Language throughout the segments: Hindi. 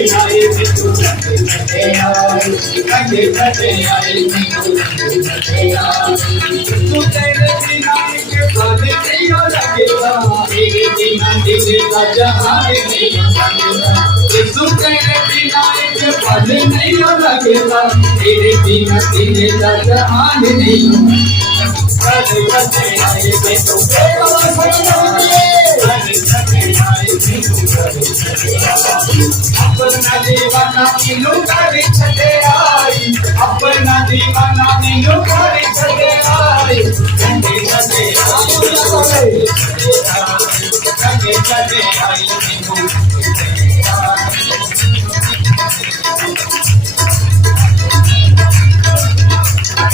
आए बिनु रंगे रंगे आए रंगे रंगे आए बिनु रंगे रंगे आए तू तेरे बिना एक पल नहीं लगेगा तेरे बिना दिल का जहान नहीं लगेगा तू तेरे बिना एक पल नहीं लगेगा तेरे बिना दिल का जहान नहीं रंगे रंगे आए बिनु अपना दीवाना मीनू करे छड़े आई अपना दीवाना मीनू करे छड़े आई रंगे रंगे आई मीनू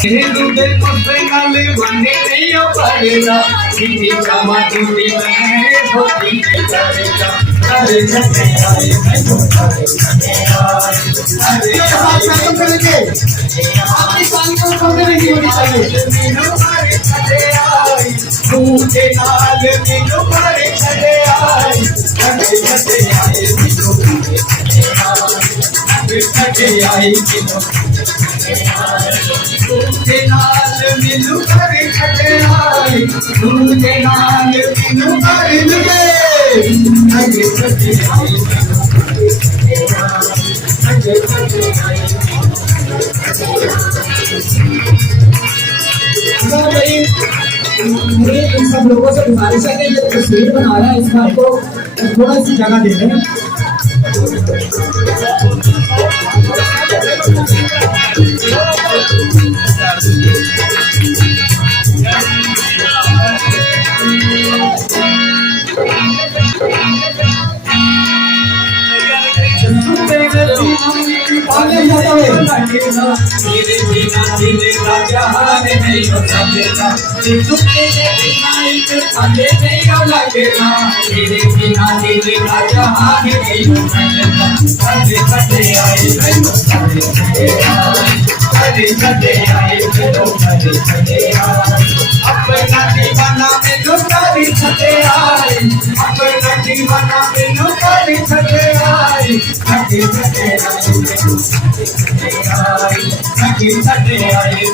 दूधे कुत्ते नाले बने नहीं पड़ेगा किसी कमा दूधी में होती नहीं करेगा अरे छठे आए मैं तो अरे छठे आए अरे साथ में तो करेंगे आपकी साल को करेंगे होनी चाहिए मीनू अरे छठे आए दूधे नाल मीनू अरे छठे आए अरे छठे आए मीनू अरे छठे आए मीनू दूधे नाल मीनू करे छड़े आई दूधे नाल मीनू करे लगे आगे छड़े आई आगे छड़े आई भाई मुझे इन सब लोगों से गुजारिश है कि ये तस्वीर बना रहा है इस बात को थोड़ा सी जगह दे दें तेरे बिना दिल का जहान नहीं हो सकेगा तू तेरे बिना एक पल नहीं लगेगा तेरे बिना दिल का जहान नहीं हो सकेगा अरे छठे आए अरे छठे आए अरे छठे आए अपना दीवाना में लुकारी छठे आए अपना दीवाना में लुकारी छठे आए छठे छठे आए छठे छठे आए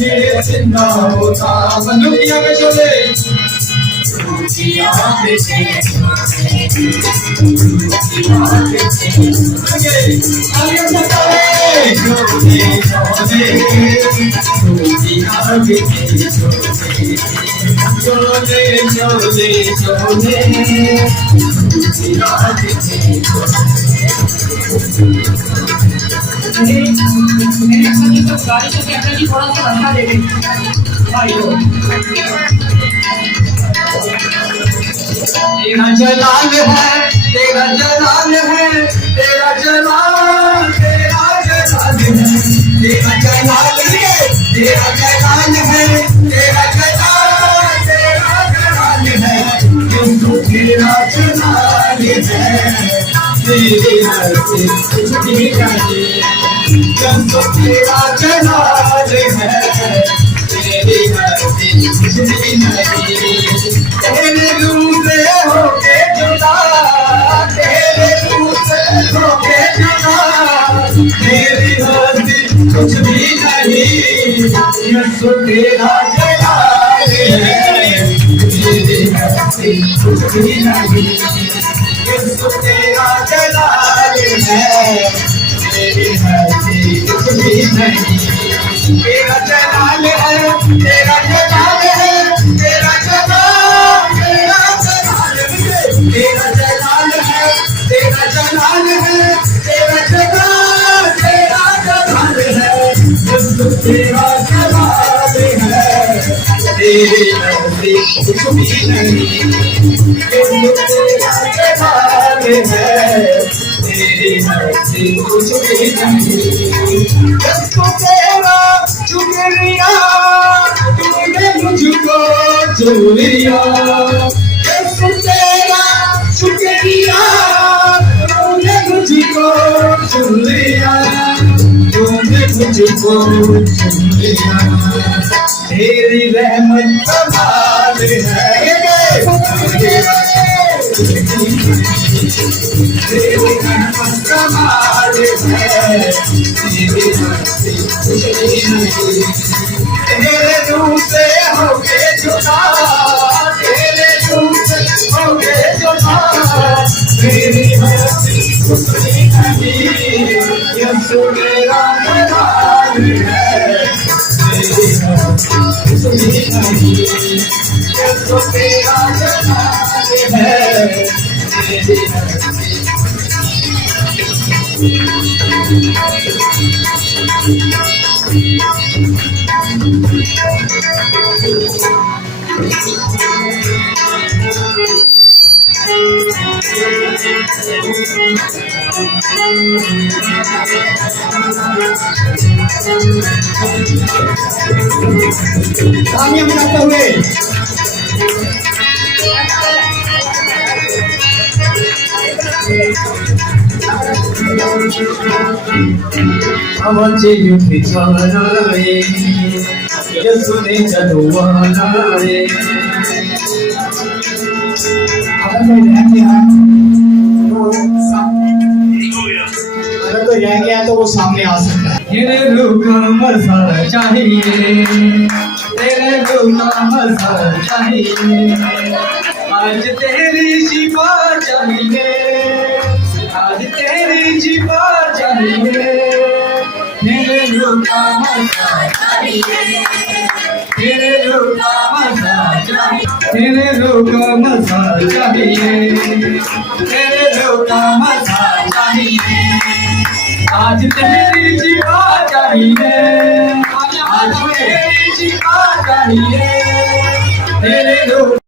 मेरे जिंदा होता बंदूकिया में चले गाड़ी से कैमरा जी थोड़ा सा रास्ता दे दें तेरा जलाल है तेरा जलाल है तेरा जलाल तेरा जलाल है तेरा जलाल है तेरा जलाल है तेरा जलाल तेरा जलाल है क्यों तेरा जलाल है तेरी हस्ती कुछ भी नहीं जब तो तेरा जलाल है तेरी हस्ती कुछ भी नहीं तेरे रूप से होके जुदा तेरे रूप से होके जुदा तेरी हस्ती कुछ भी नहीं यीशु तेरा जलाल है तेरी हस्ती कुछ भी नहीं यीशु तेरा जलाल है तेरी हस्ती कुछ भी नहीं तेरा जलाल है तेरा जलाल है तेरा जलाल तेरा जलाल है तेरा जलाल है तेरा जलाल तेरा जलाल है तेरा जलाल है तेरी हस्ती कुछ भी नहीं तेरा जलाल है तेरी हस्ती कुछ भी नहीं। तो तेरा शुक्रिया तूने मुझको चुन लिया। तो तेरा शुक्रिया तूने मुझको चुन लिया। तूने मुझको चुन लिया। तेरी रहमत कमाल है। तेरी रहमत कमाल है। तेरे रूह से हो गए जुदा। तेरे रूह से हो गए जुदा। तेरी हस्ती सुनी नहीं। यीशु मेरा कमाल है। तेरी हस्ती सुनी नहीं। यीशु मेरा कमाल है। तेरी हस्ती तालियां बजाते हुए आवाज़ें उठी छानाए यीशु ने चलवानाए। अगर कोई रह गया अगर कोई रह गया तो वो सामने आ सकता है। तेरे रूह का मज़ा चाहिए। तेरे रूह का मज़ा चाहिए। आज तेरी शिफा चाहिए। आज तेरी शिफा चाहिए। तेरे रूह का मज़ा चाहिए। तेरे रूह का मज़ा चाहिए। तेरे रूह का मज़ा चाहिए। तेरे रूह का मज़ा चाहिए। आज तेरी शिफा चाहिए। आज तेरी शिफा चाहिए। तेरे रूह